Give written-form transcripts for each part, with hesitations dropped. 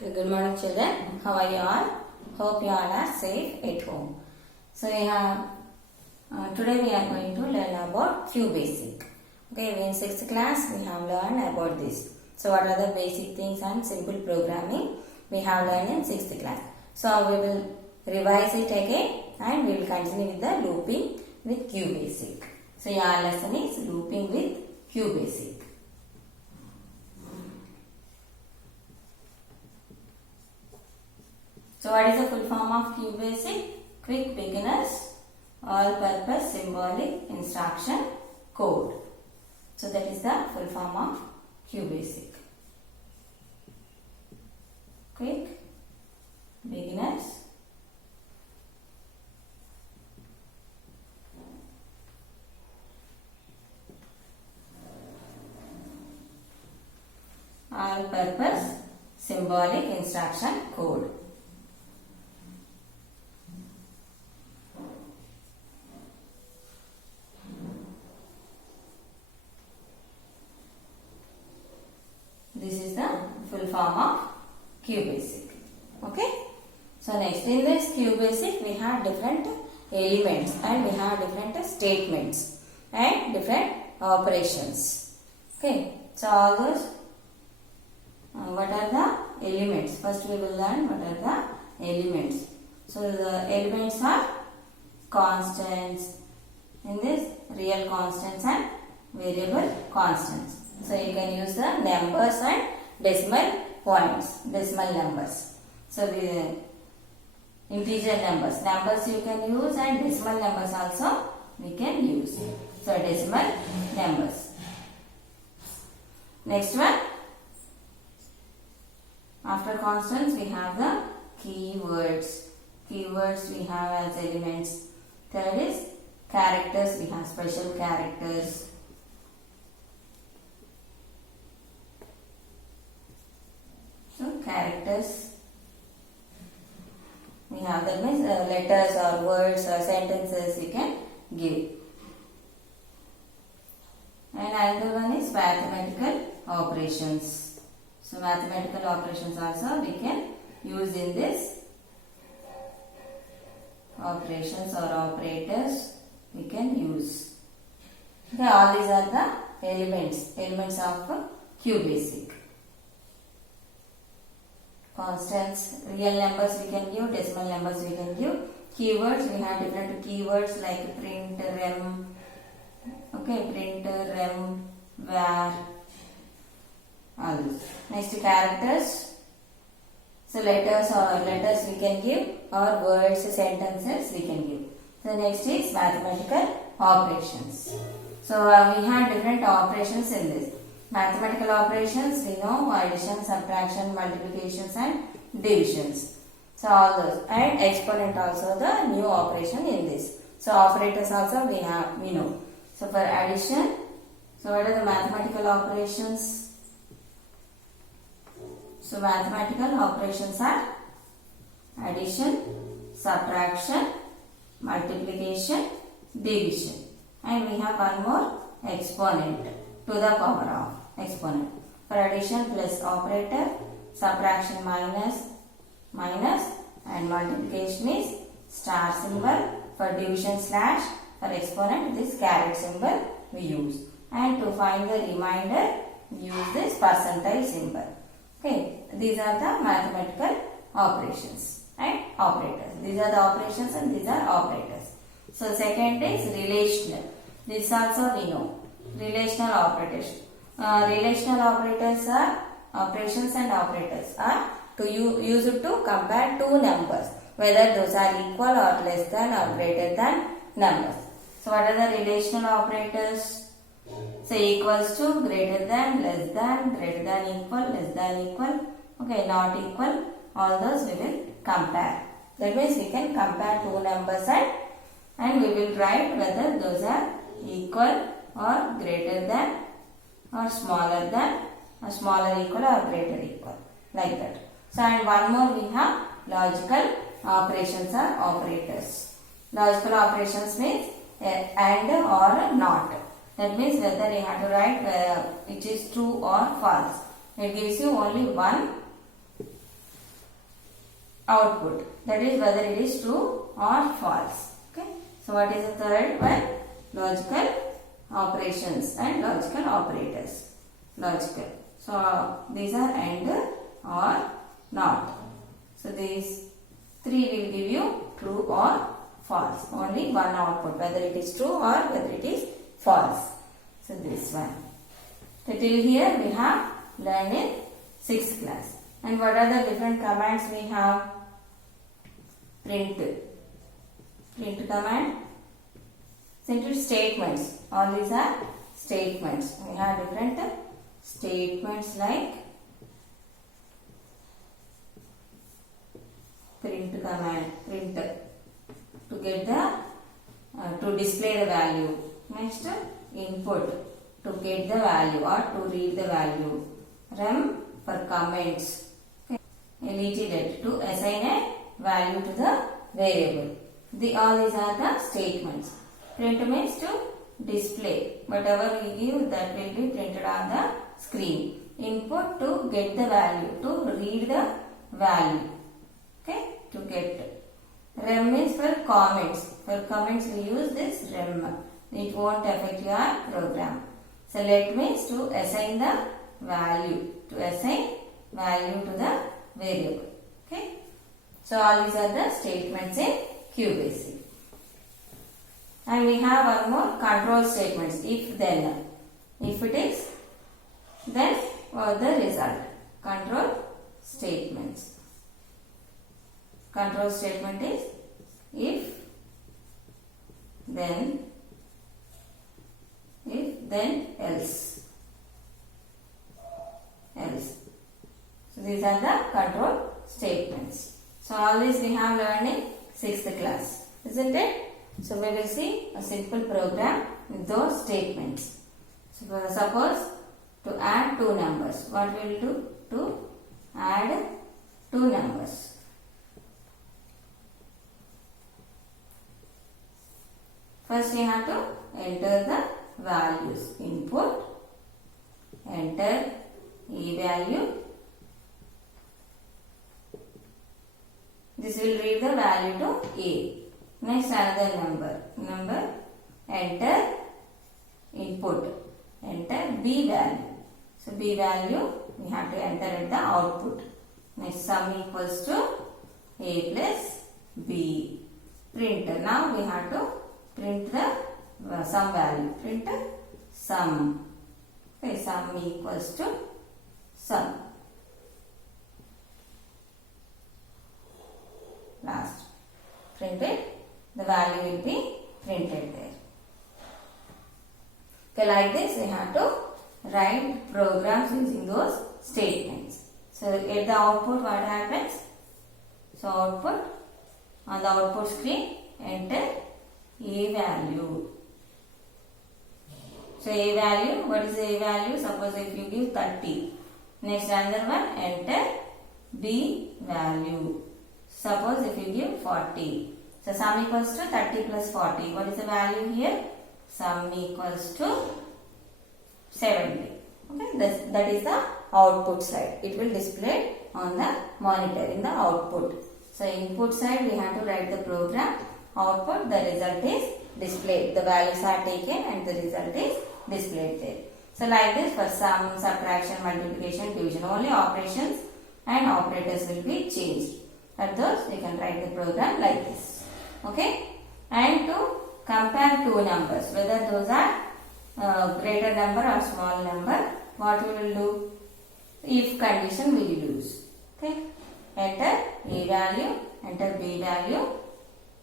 Good morning, children. How are you all? Hope you all are safe at home. So today we are going to learn about qbasic. Okay, in 6th class we have learned about this. So what are the basic things and simple programming we have learned in 6th class. So we will revise it again and we will continue with the looping with qbasic. So your lesson is looping with qbasic. So what is the full form of qbasic? Quick beginners, all-purpose symbolic instruction code. So that is the full form of qbasic. Quick beginners, all-purpose symbolic instruction code. This is the full form of qbasic. Okay. So next in this qbasic we have different elements and we have different statements and different operations. Okay. So all those what are the elements? First we will learn what are the elements. So the elements are constants. In this real constants and variable constants. So you can use the numbers and decimal points, decimal numbers. So the integer numbers you can use and decimal numbers also we can use. So decimal numbers. Next one, after constants we have the keywords. Keywords we have as elements. Third is characters, we have special characters. Characters we have, that means letters or words or sentences we can give. And another one is mathematical operations. So mathematical operations also we can use in this. Operations or operators we can use. Okay, all these are the elements of qbasic. Constants, real numbers we can give, decimal numbers we can give. Keywords, we have different keywords like print, rem, okay, print, rem, var, all this. Next, characters. So letters we can give, or words, sentences we can give. So next is mathematical operations. So we have different operations in this. Mathematical operations we know addition, subtraction, multiplications and divisions. So all those, and exponent also the new operation in this. So operators also we know. So for addition, so what are the mathematical operations? So mathematical operations are addition, subtraction, multiplication, division, and we have one more exponent to the power of exponent. For addition plus operator, subtraction minus, and multiplication is star symbol. For division slash, for exponent this caret symbol we use. And to find the remainder, we use this percentile symbol. Okay, these are the mathematical operations and operators. These are the operations and these are operators. So second is relational. This also we know. Relational operators. Relational operators are operations and operators are to use it to compare two numbers, whether those are equal or less than or greater than numbers. So what are the relational operators? So equals to, greater than, less than, greater than equal, less than equal, okay, not equal, all those we will compare. That means we can compare two numbers and we will write whether those are equal or greater than or smaller than or smaller equal or greater equal, like that. So and one more we have logical operations or operators. Logical operations means and or not. That means whether you have to write which is true or false. It gives you only one output, that is whether it is true or false. Okay. So what is the third one? Logical operations and logical operators. Logical. So these are AND or NOT. So these three will give you true or false. Only one output, whether it is true or whether it is false. So this one. So till here we have learned in 6th class. And what are the different commands we have? Print. Print command. Simple statements. All these are statements. We have different statements like print command. Print to get the to display the value. Next, input to get the value or to read the value. Rem for comments. Okay. Leg to assign a value to the variable. All these are the statements. Print means to display. Whatever we give, that will be printed on the screen. Input to get the value, to read the value. Okay, to get. Rem means for comments. For comments we use this rem. It won't affect your program. Select means to assign the value. To assign value to the variable. Okay. So all these are the statements in qbasic. And we have one more control statements. If then. If it is, then or the result. Control statements. Control statement is if then else. Else. So these are the control statements. So all these we have learned in 6th class, isn't it? So we will see a simple program with those statements. So suppose to add two numbers. What we will do? To add two numbers. First you have to enter the values. Input, enter a value. This will read the value to A. Next another number. Enter input. Enter B value. So B value we have to enter at the output. Next sum equals to A plus B. Print. Now we have to print the sum value. Print sum. Okay, sum equals to sum. Last. Printed. The value will be printed there. Okay, like this we have to write programs using those statements. So at the output what happens? So output, on the output screen enter A value. So A value, what is A value? Suppose if you give 30. Next another one, enter B value. Suppose if you give 40. So sum equals to 30 plus 40. What is the value here? Sum equals to 70. Okay, that is the output side. It will display on the monitor in the output. So input side we have to write the program. Output, the result is displayed. The values are taken and the result is displayed there. So like this for sum, subtraction, multiplication, division, only operations and operators will be changed. For those we can write the program like this. Okay, and to compare two numbers, whether those are greater number or small number, what we will do? If condition we will use. Okay, enter A value, enter B value.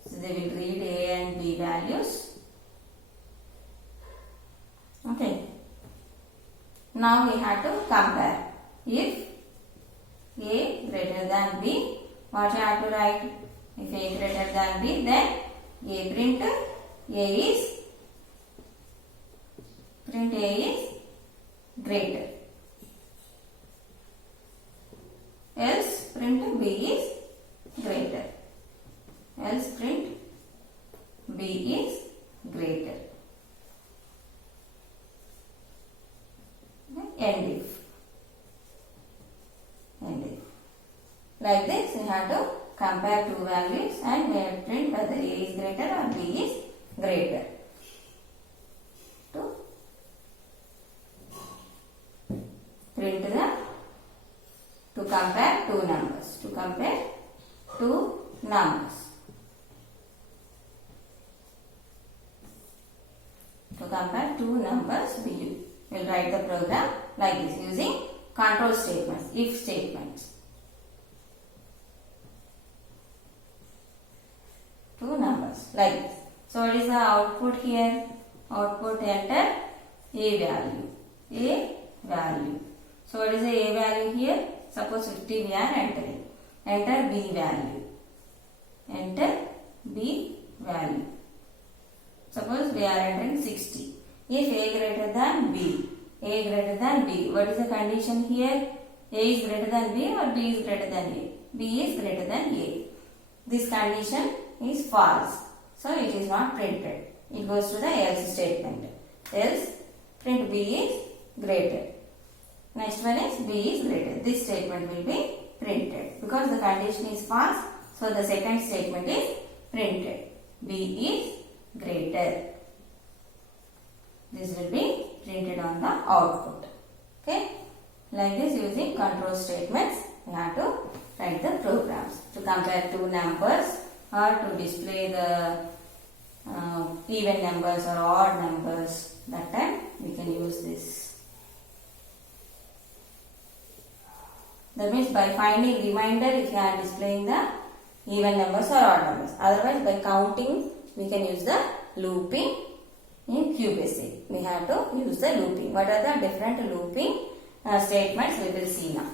So they will read A and B values. Okay. Now we have to compare. If A greater than B, what you have to write? If A greater than B, then A print A is greater. Else print B is greater. Else print B is greater. End if. Like this we have to compare two values and we have to print whether A is greater or B is greater. To print to compare two numbers. To compare two numbers. To compare two numbers, we will write the program like this using control statements, if statements. Two numbers like this. So what is the output here? Output, enter A value. A value. So what is the A value here? Suppose 50 we are entering. Enter B value. Enter B value. Suppose we are entering 60. If A greater than B. A greater than B. What is the condition here? A is greater than B or B is greater than A? B is greater than A. This condition is false. So it is not printed. It goes to the else statement. Else print B is greater. Next one is B is greater. This statement will be printed. Because the condition is false, so the second statement is printed. B is greater. This will be printed on the output. Okay. Like this, using control statements, we have to write the programs. To compare two numbers or to display the even numbers or odd numbers, that time we can use this. That means by finding remainder, if you are displaying the even numbers or odd numbers. Otherwise, by counting, we can use the looping in qbasic. We have to use the looping. What are the different looping statements we will see now.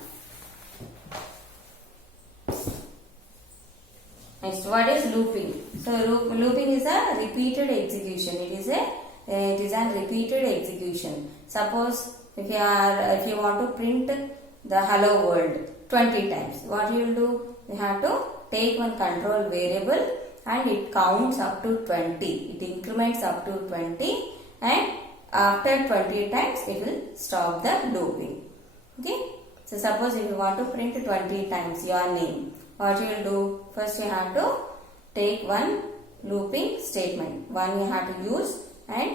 Next, what is looping? So looping is a repeated execution. It is a repeated execution. Suppose if you want to print the hello world 20 times, what you will do? You have to take one control variable and it counts up to 20. It increments up to 20 and after 20 times it will stop the looping. Okay. So suppose if you want to print 20 times your name, what you will do? First you have to take one looping statement. One you have to use and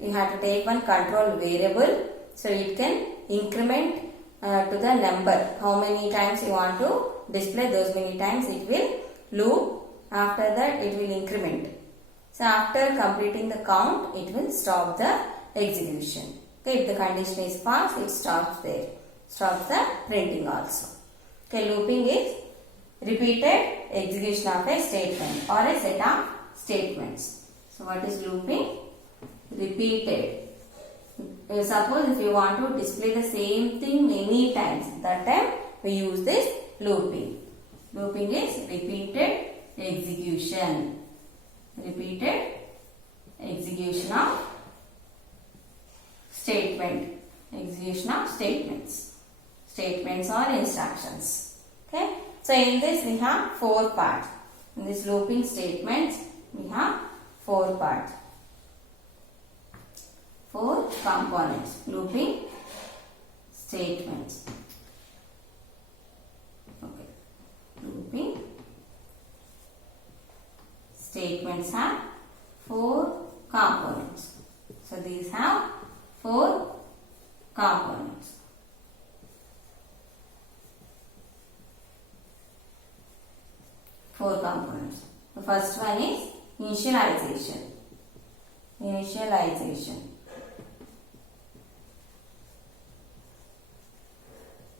you have to take one control variable so it can increment to the number. How many times you want to display, those many times it will loop. After that it will increment. So after completing the count, it will stop the execution. Okay, if the condition is false, it stops there. Stops the printing also. Okay, looping is repeated execution of a statement or a set of statements. So what is looping? Repeated. Suppose if you want to display the same thing many times, that time we use this looping. Looping is repeated execution. Repeated execution of statement. Execution of statements. Statements or instructions. Okay. So in this we have 4 parts. In this looping statements we have 4 parts. 4 components. Looping statements. Okay. Looping statements have 4 components. So these have 4 components. Four components. The first one is initialization. Initialization.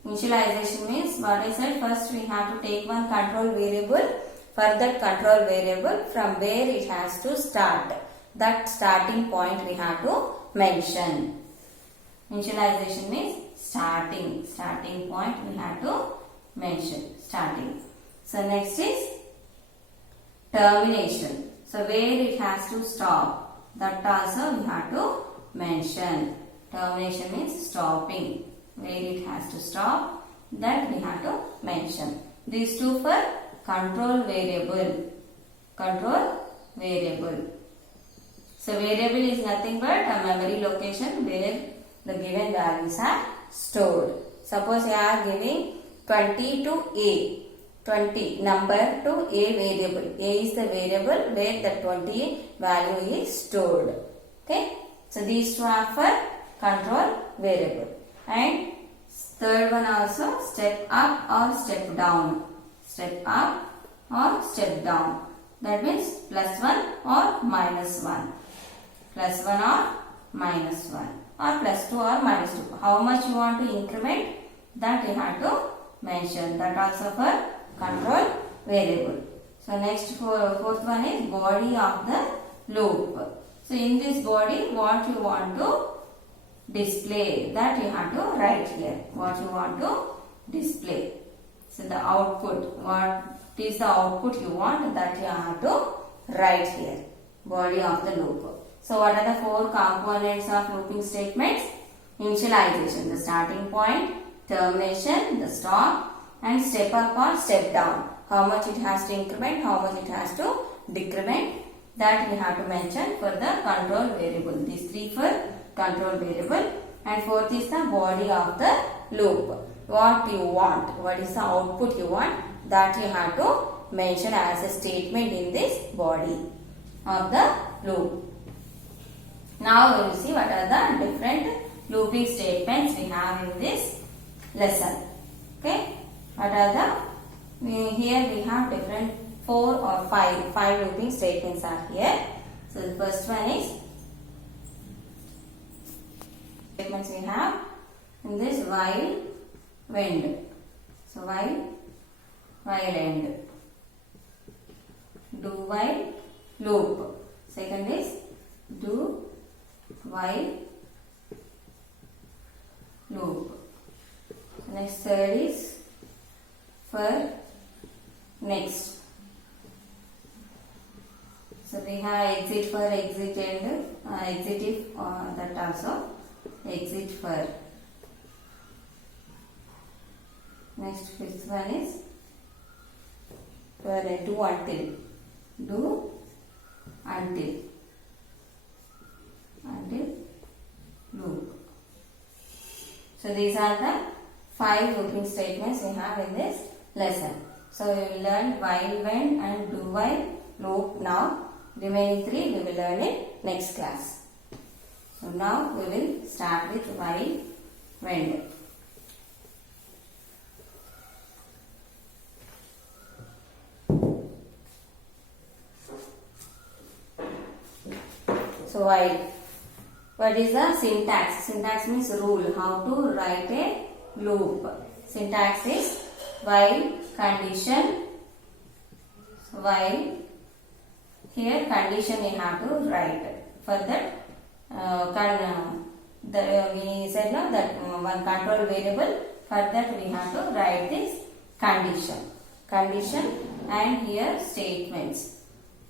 Initialization means what I said, first we have to take one control variable. For that control variable, from where it has to start. That starting point we have to mention. Initialization means starting. Starting point we have to mention. Starting. So next is termination. So where it has to stop. That also we have to mention. Termination means stopping. Where it has to stop. That we have to mention. These two for control variable. Control variable. So variable is nothing but a memory location where the given values are stored. Suppose you are giving 20 to A. 20 number to a variable. A is the variable where the 20 value is stored. Okay. So these two are for control variable. And third one also step up or step down. Step up or step down. That means +1 or -1. +1 or -1 or +2 or -2. How much you want to increment, that you have to mention. That also for control variable. So next fourth one is body of the loop. So in this body, what you want to display, that you have to write here. What you want to display. So the output, what is the output you want, that you have to write here. Body of the loop. So what are the four components of looping statements? Initialization, the starting point, termination, the stop, and step up or step down. How much it has to increment, how much it has to decrement, that we have to mention for the control variable. These three for control variable. And fourth is the body of the loop. What you want, what is the output you want, that you have to mention as a statement in this body of the loop. Now we will see what are the different looping statements we have in this lesson. Okay. What are the, here we have different 4 or 5 looping statements are here. So the first one is statements we have in this while end. So while end. Do while loop. Second is do while loop. Next third is for next. So we have exit for exit and exit if, that also exit for. Next fifth one is for do until. Do until loop. So these are the 5 looping statements we have in this lesson. So we will learn while, when and do while loop now. Remaining 3 we will learn in next class. So now we will start with while, when. So while. What is the syntax? Syntax means rule, how to write a loop. Syntax is while condition. So while, here condition you have to write. For that, we said no, that one control variable. For that we have to write this condition. Condition and here statements.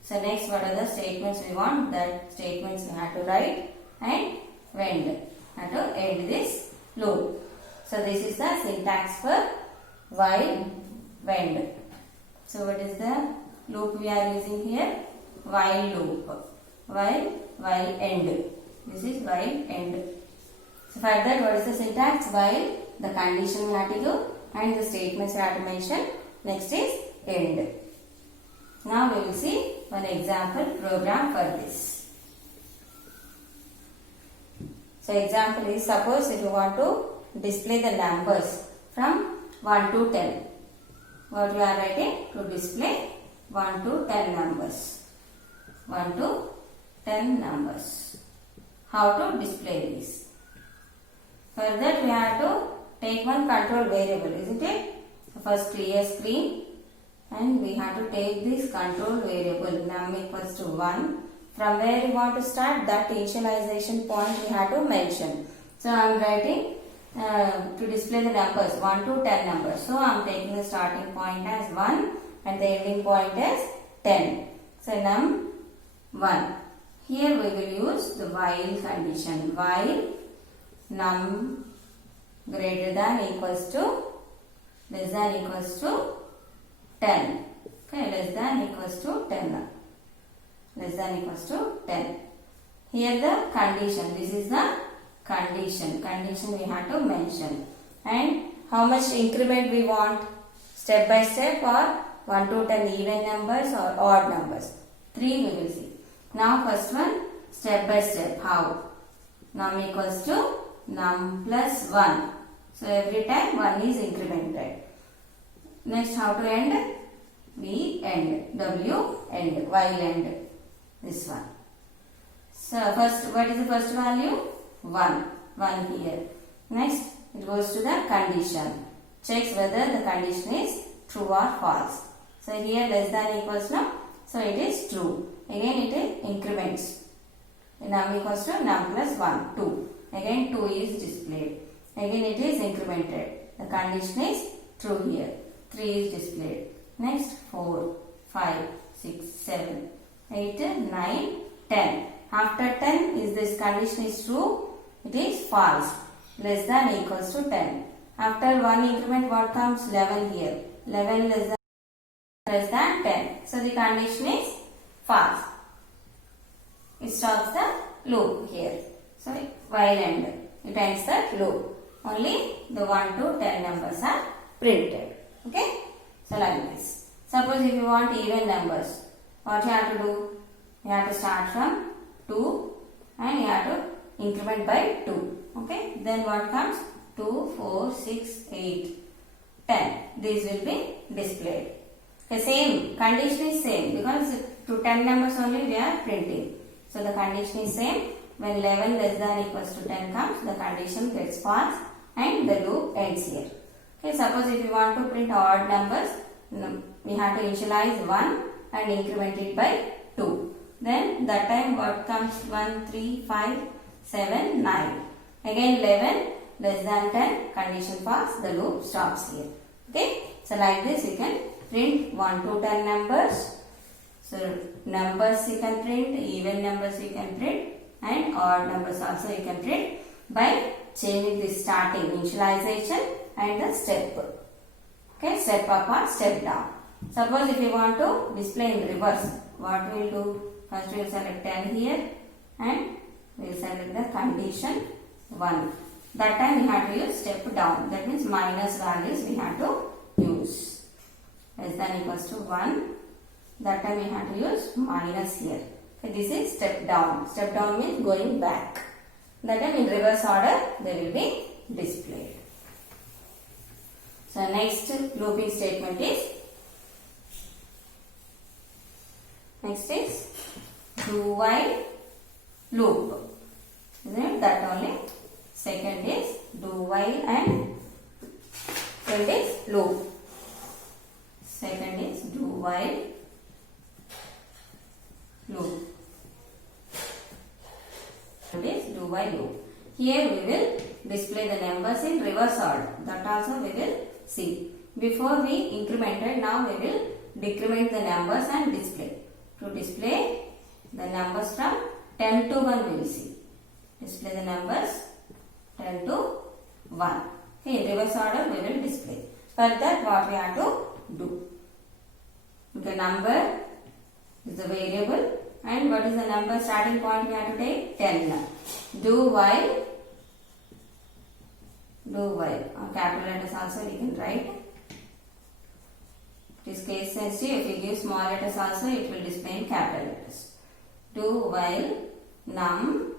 So next, what are the statements we want? That statements we have to write. And when have to end this loop. So this is the syntax for while, when. So what is the loop we are using here? While loop. While end. This is while end. So for that, what is the syntax? While, the condition we have to give and the statements we have to mention. Next is end. Now we will see one example program for this. So example is, suppose if you want to display the numbers from 1 to 10. What you are writing? To display 1 to 10 numbers. 1 to 10 numbers. How to display this? For that we have to take one control variable, isn't it? So first clear screen and we have to take this control variable num equals to 1. From where you want to start, that initialization point we have to mention. So I am writing to display the numbers 1 to 10 numbers. So I am taking the starting point as 1 and the ending point as 10. So num 1. Here we will use the while condition. While num greater than equals to less than equals to 10. Okay, less than equals to 10. Less than equals to 10. Here the condition. This is the condition. Condition we have to mention. And how much increment we want? step by step or 1 to 10 even numbers or odd numbers. 3 we will see. Now first one, step by step. How? Num equals to num plus 1. So every time 1 is incremented. Next, how to end? We end. W end. While end. This one. So first, what is the first value? 1. 1 here. Next, it goes to the condition. Checks whether the condition is true or false. So here less than equals to, so it is true. Again it is increments. Num equals to num plus 1, 2. Again 2 is displayed. Again it is incremented. The condition is true here. 3 is displayed. Next 4, 5, 6, 7, 8, 9, 10. After 10 is this condition is true, it is false. Less than equals to 10. After 1 increment what comes? 11 here. 11 less than 10. So the condition is false. It stops the loop here. So while end. It ends the loop. Only the 1 to 10 numbers are printed. Okay. So like this. Suppose if you want even numbers, what you have to do? You have to start from 2 and you have to increment by 2. Okay. Then what comes? 2, 4, 6, 8, 10. These will be displayed. The same condition is same because to 10 numbers only we are printing. So the condition is same. When 11 less than equals to 10 comes, the condition gets false and the loop ends here. Okay, suppose if you want to print odd numbers, we have to initialize 1 and increment it by 2. Then that time what comes? 1, 3, 5, 7, 9. Again 11 less than 10, condition false, the loop stops here. Okay, so like this you can print 1 to 10 numbers. So numbers you can print, even numbers you can print, and odd numbers also you can print by changing the starting initialization and the step. Okay, step up or step down. Suppose if you want to display in reverse, what we will do? First we will select 10 here and we will select the condition 1. That time we have to use step down. That means minus values we have to use. Less than equals to 1. That time we have to use minus here. Okay, this is step down. Step down means going back. That time in reverse order they will be displayed. So next looping statement is, next is do while loop. Isn't it? That only. Second is do while and third is loop. Second is do while loop. Third is do while loop. Here we will display the numbers in reverse order. That also we will see. Before we incremented, now we will decrement the numbers and display. To display the numbers from 10 to 1 we will see. Display the numbers 10 to 1. Okay, in reverse order we will display. For that what we have to do? The number is the variable and what is the number starting point we have to take? 10. Do while. Capital letters also we can write. It is case sensitive. If you give small letters also it will display in capital letters. Do while num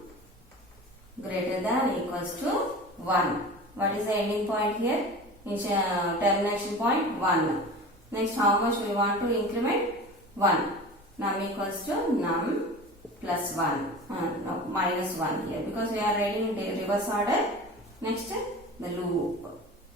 greater than equals to 1. What is the ending point here? Termination point 1. Next, how much we want to increment? 1. Num equals to num plus 1. No, minus 1 here because we are writing in the reverse order. Next, the loop.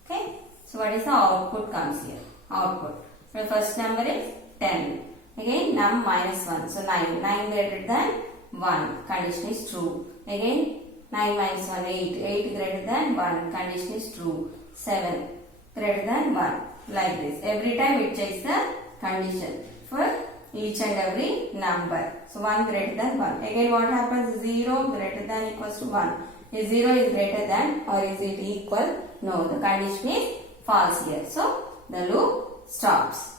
Okay. So what is the output comes here? Output. So first number is 10. Again num minus 1. So 9. 9 greater than 1. Condition is true. Again 9 minus 1, 8. 8 greater than 1. Condition is true. 7 greater than 1. Like this. Every time it checks the condition for each and every number. So 1 greater than 1. Again what happens? 0 greater than equals to 1. Is 0 is greater than or is it equal? No. The condition is false here. So the loop stops.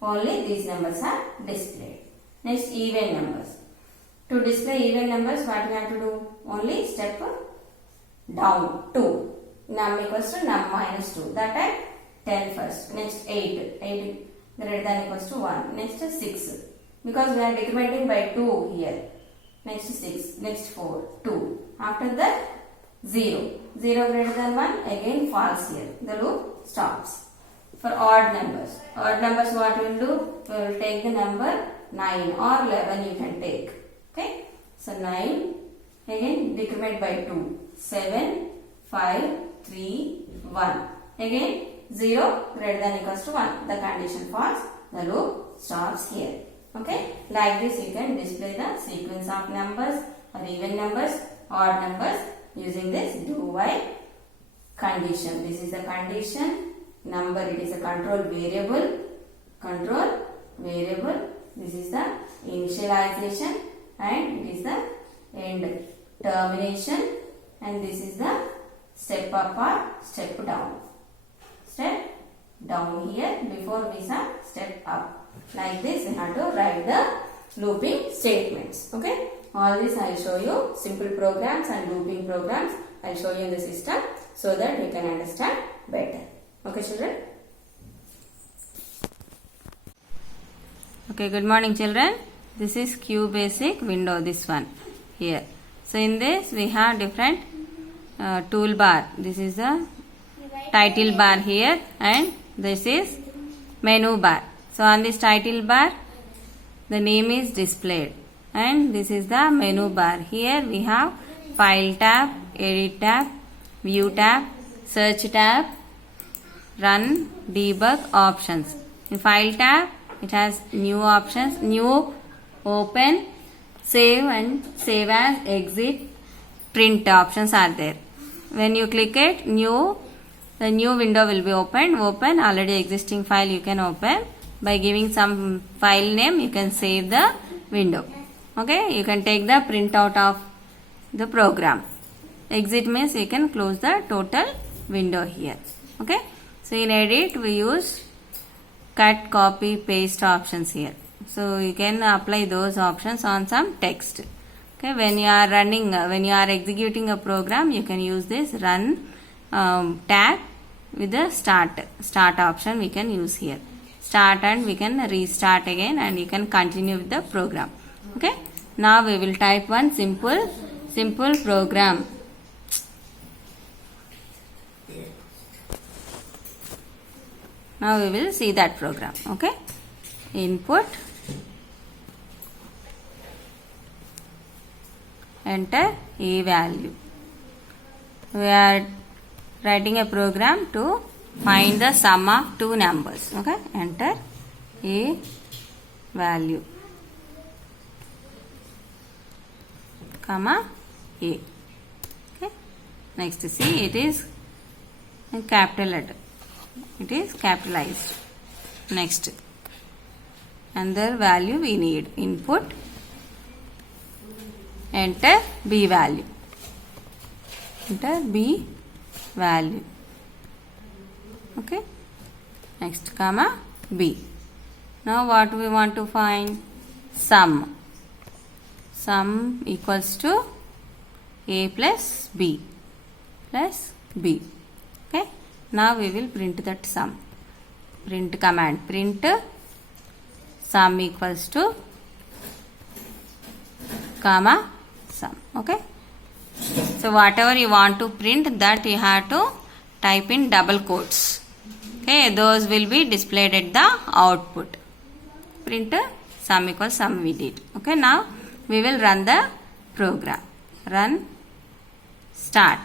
Only these numbers are displayed. Next, even numbers. To display even numbers, what we have to do? Only step down 2. Num equals to num minus 2. That time 10 first. Next 8. 8 greater than equals to 1. Next 6. Because we are decrementing by 2 here. Next 6. Next 4. 2. After that 0. 0 greater than 1 again false here. The loop stops. For odd numbers. Odd numbers what we will do? We will take the number 9 or 11 you can take. Okay. So 9. Again decrement by 2. 7, 5, 3, 1. Again 0 greater than equals to 1. The condition false. The loop stops here. Okay. Like this you can display the sequence of numbers or even numbers, odd numbers using this do while condition. This is the condition. Number, it is a control variable. Control variable. This is the initialization and it is the end termination, and this is the step up or step down. Step down here before we say step up. Like this we have to write the looping statements. Okay. All this I will show you. Simple programs and looping programs I will show you in the system so that you can understand better. Okay children. Okay, good morning children. This is qbasic window, this one here. So in this we have different toolbar. This is the title bar here and this is menu bar. So on this title bar the name is displayed and this is the menu bar. Here we have file tab, edit tab, view tab, search tab, run, debug, options. In file tab it has new options, new, open, save and save as, exit, print options are there. When you click it, new, the new window will be opened. Open already existing file you can open. By giving some file name you can save the window. Okay, you can take the printout of the program. Exit means you can close the total window here. Okay. So in edit we use cut, copy, paste options here. So you can apply those options on some text. Okay, when you are running, when you are executing a program, you can use this run tab with the start option we can use here. Start and we can restart again and you can continue with the program. Okay, now we will type one simple program. Now we will see that program. Okay, input, enter a value. We are writing a program to find the sum of two numbers. Okay, enter a value, comma a. Okay, next see it is a capital letter. It is capitalized. Next, another value we need, input, enter b value, enter b value. Okay, next comma b. Now what we want to find? Sum. Sum equals to a plus b plus b. Okay, now we will print that sum. Print command, print sum equals to comma sum. Okay, so whatever you want to print, that you have to type in double quotes. Okay, those will be displayed at the output. Print sum equals sum we did. Okay, now we will run the program. Run, start.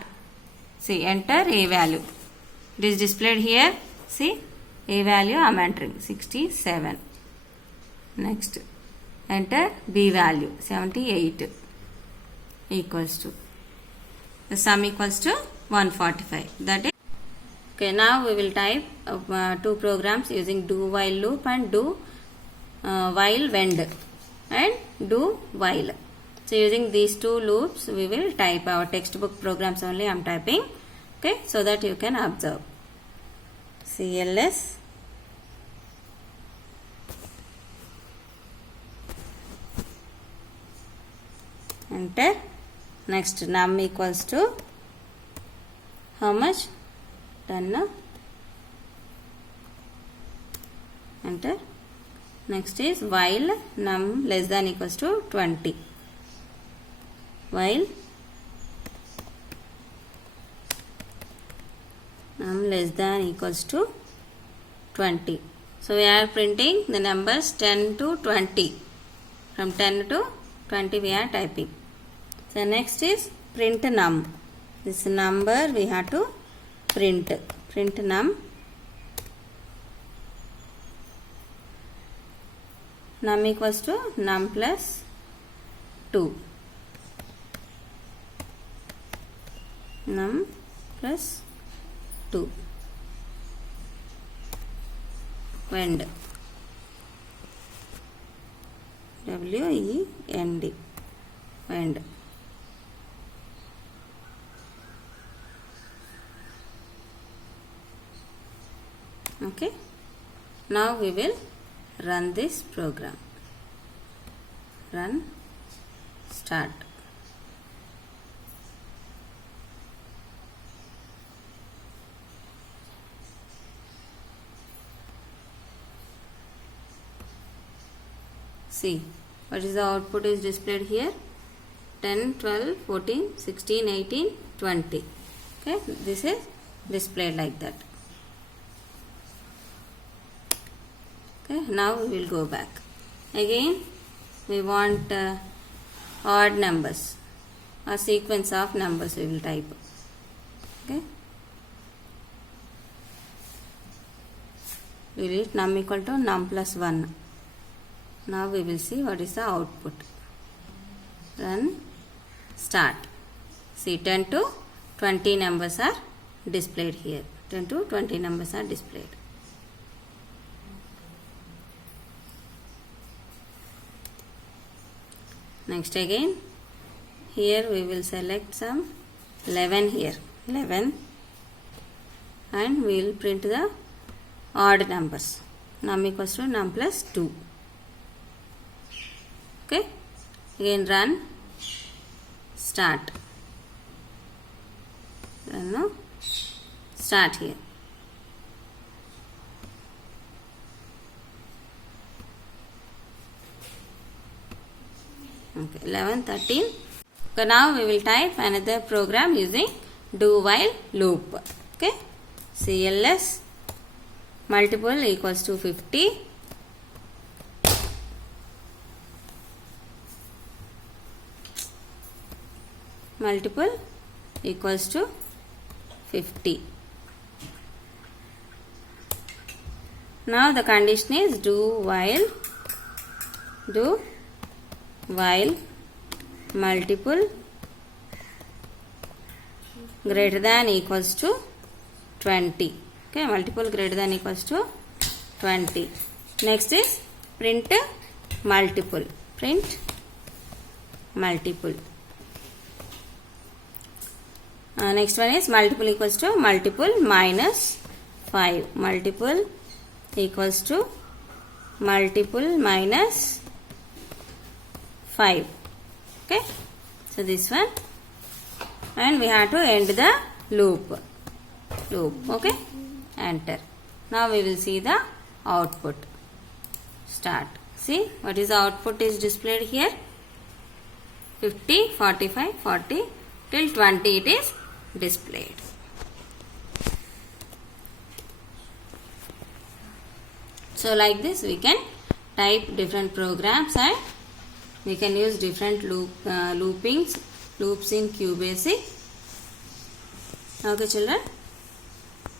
See, enter a value. It is displayed here. See, a value I am entering 67. Next, enter b value 78 equals to, the sum equals to 145. That is okay. Now we will type two programs using do while loop and do while wend and do while. So using these two loops we will type our textbook programs only I am typing. Okay, so that you can observe. CLS enter. Next, num equals to how much? 10. enter. Next is while num less than equals to 20. While num less than equals to 20. So we are printing the numbers 10 to 20. From 10 to 20 we are typing. So next is print num. This number we have to print. Print num. Num equals to num plus 2. Num plus 2. Wend. W-E-N-D. Wend. Okay. Now we will run this program. Run. Start. See what is the output is displayed here. 10, 12, 14, 16, 18, 20. Okay, this is displayed like that. Okay, now we will go back. Again we want odd numbers, a sequence of numbers we will type. Okay, we will num equal to num plus 1. Now we will see what is the output. Run. Start. See 10 to 20 numbers are displayed here. 10 to 20 numbers are displayed. Next again, here we will select some 11 here. 11 and we will print the odd numbers. Num equals to num plus 2. Okay, again run, start. Run now, start here. Okay, 11, 13. Okay, now we will type another program using do while loop. Okay, CLS multiple equals to 50. Multiple equals to 50. Now the condition is do while multiple greater than equals to 20. Okay, multiple greater than equals to 20. Next is print multiple. Print multiple. Next one is multiple equals to multiple minus 5. Multiple equals to multiple minus 5. Okay, so this one, and we have to end the loop. Okay, enter. Now we will see the output. Start. See what is the output is displayed here. 50, 45, 40 till 20 it is displayed. So like this we can type different programs and we can use different loops in qbasic. Okay children.